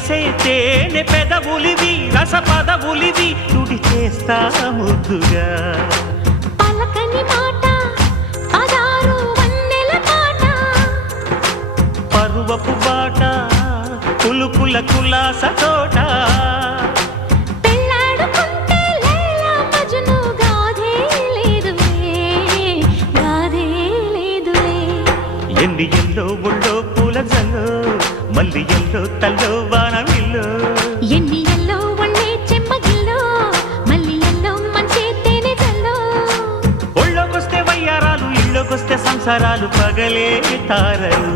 చేసే తేనె పెదవులివి రస పదవులివి తుడి చేస్తా ముద్దుగా పలకని మాట పదారు వన్నెల పాట పరువపు బాట కులుకుల కులాస తోట పెళ్ళాడుకుంటే లైలా మజ్ను గాథే లేదులే ఎన్ని ఎల్లో ఒళ్ళో పూల జల్లో మల్లి ఎల్లో తల్లో వానవిల్లో ఎన్ని ఎల్లో ఒళ్ళే చెమ్మగిల్లో మల్లి ఎల్లో మంచి తేనె జల్లో ఒళ్ళోకొస్తే వయ్యారాలు ఇళ్ళోకొస్తే సంసారాలు పగలే తారలు